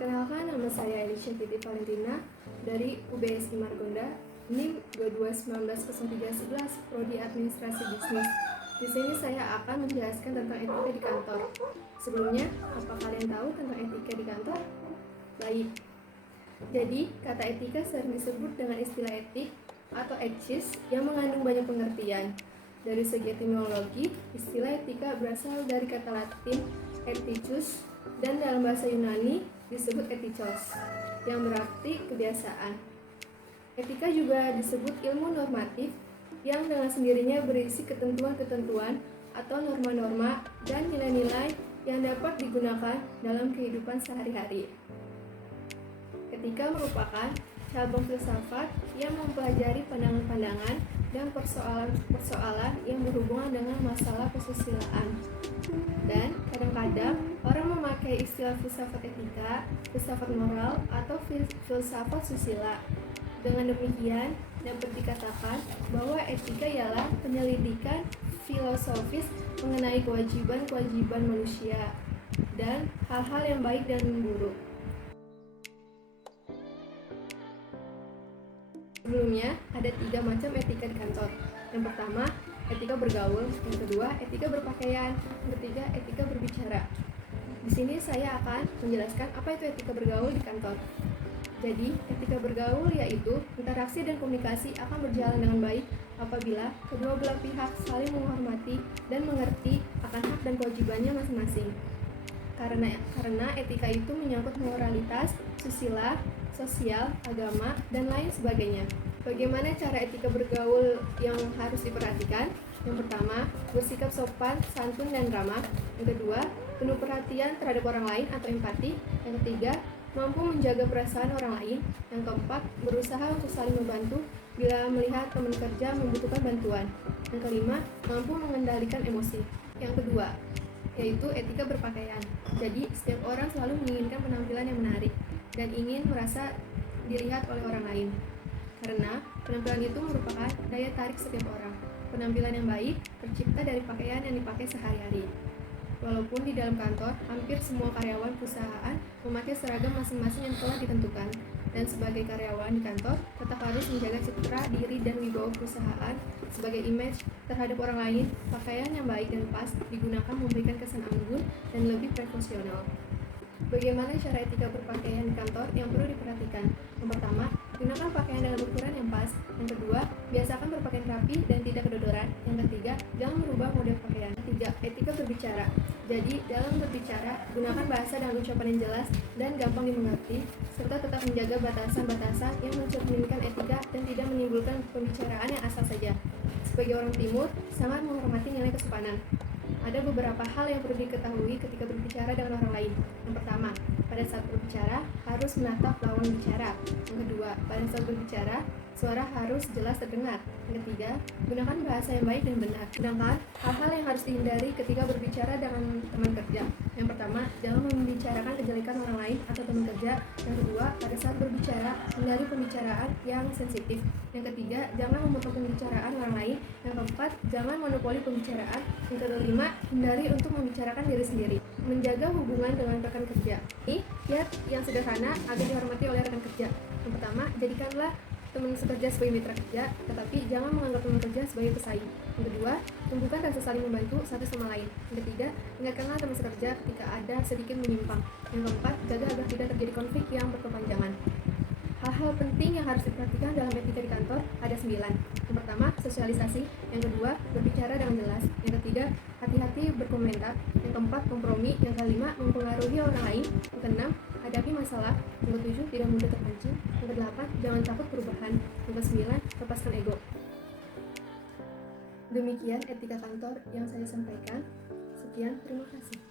Perkenalkan, nama saya Elisha Titi Valentina dari UBSI Margonda, NIM 22190311, Prodi Administrasi Bisnis. Di sini saya akan menjelaskan tentang etika di kantor. Sebelumnya, apa kalian tahu tentang etika di kantor? Baik. Jadi, kata etika sering disebut dengan istilah etik atau ethics yang mengandung banyak pengertian. Dari segi etimologi, istilah etika berasal dari kata Latin ethicus dan dalam bahasa Yunani disebut ethikos, yang berarti kebiasaan. Etika juga disebut ilmu normatif yang dengan sendirinya berisi ketentuan-ketentuan atau norma-norma dan nilai-nilai yang dapat digunakan dalam kehidupan sehari-hari. Etika merupakan cabang filsafat yang mempelajari pandangan-pandangan dan persoalan-persoalan yang berhubungan dengan masalah kesusilaan. Dan kadang-kadang orang memakai istilah filsafat etika, filsafat moral, atau filsafat susila. Dengan demikian, dapat dikatakan bahwa etika ialah penyelidikan filosofis mengenai kewajiban-kewajiban manusia dan hal-hal yang baik dan buruk. Sebelumnya, ada 3 macam etika di kantor. Yang pertama, etika bergaul. Yang kedua, etika berpakaian. Yang ketiga, etika berbicara. Di sini saya akan menjelaskan apa itu etika bergaul di kantor. Jadi, etika bergaul yaitu interaksi dan komunikasi akan berjalan dengan baik apabila kedua belah pihak saling menghormati dan mengerti akan hak dan kewajibannya masing-masing. Karena etika itu menyangkut moralitas, susila, sosial, agama, dan lain sebagainya. Bagaimana cara etika bergaul yang harus diperhatikan? Yang pertama, bersikap sopan, santun, dan ramah. Yang kedua, penuh perhatian terhadap orang lain atau empati. Yang ketiga, mampu menjaga perasaan orang lain. Yang keempat, berusaha untuk saling membantu bila melihat teman kerja membutuhkan bantuan. Yang kelima, mampu mengendalikan emosi. Yang kedua, yaitu etika berpakaian. Jadi, setiap orang selalu menginginkan penampilan yang menarik dan ingin merasa dilihat oleh orang lain. Karena penampilan itu merupakan daya tarik setiap orang. Penampilan yang baik tercipta dari pakaian yang dipakai sehari-hari. Walaupun di dalam kantor, hampir semua karyawan perusahaan memakai seragam masing-masing yang telah ditentukan. Dan sebagai karyawan di kantor, tetap harus menjaga citra diri dan wibawa perusahaan sebagai image terhadap orang lain. Pakaian yang baik dan pas digunakan memberikan kesan anggun dan lebih profesional. Bagaimana cara etika berpakaian di kantor yang perlu diperhatikan? Yang pertama, gunakan pakaian dengan ukuran yang pas. Yang kedua, biasakan berpakaian rapi dan tidak kedodoran. Yang ketiga, jangan merubah model pakaian. Ketiga, etika berbicara. Jadi, dalam berbicara, gunakan bahasa dengan ucapan yang jelas dan gampang dimengerti, serta tetap menjaga batasan-batasan yang mencerminkan etika dan tidak menimbulkan pembicaraan yang asal saja. Sebagai orang Timur, sangat menghormati nilai kesopanan. Ada beberapa hal yang perlu diketahui ketika berbicara dengan orang lain. Yang pertama, pada saat berbicara harus menatap lawan bicara. Yang kedua, pada saat berbicara suara harus jelas terdengar. Yang ketiga, gunakan bahasa yang baik dan benar. Sedangkan hal-hal yang harus dihindari ketika berbicara dengan teman kerja. Yang pertama, jangan membicarakan kejelekan orang lain atau teman kerja. Yang kedua, pada saat berbicara hindari pembicaraan yang sensitif. Yang ketiga, jangan memotong pembicaraan orang lain. Yang keempat, jangan monopoli pembicaraan. Yang kelima, hindari untuk membicarakan diri sendiri. Menjaga hubungan dengan rekan kerja. Ini kiat yang sederhana agar dihormati oleh rekan kerja. Yang pertama, jadikanlah teman sekerja sebagai mitra kerja, tetapi jangan menganggap teman kerja sebagai pesaing. Yang kedua, tumbuhkan rasa saling membantu satu sama lain. Yang ketiga, ingatkanlah teman sekerja ketika ada sedikit menyimpang. Yang keempat, jaga agar tidak terjadi konflik yang berkepanjangan. Hal-hal penting yang harus diperhatikan dalam etika di kantor ada 9. Yang pertama, sosialisasi. Yang kedua, berbicara dengan jelas. Yang ketiga, hati-hati berkomentar. Yang keempat, kompromi. Yang kelima, mempengaruhi orang lain. Yang keenam, hadapi masalah. Yang ketujuh, tidak mudah terpancing. Yang kedelapan, jangan takut perubahan. Yang kesembilan, lepaskan ego. Demikian etika kantor yang saya sampaikan. Sekian, terima kasih.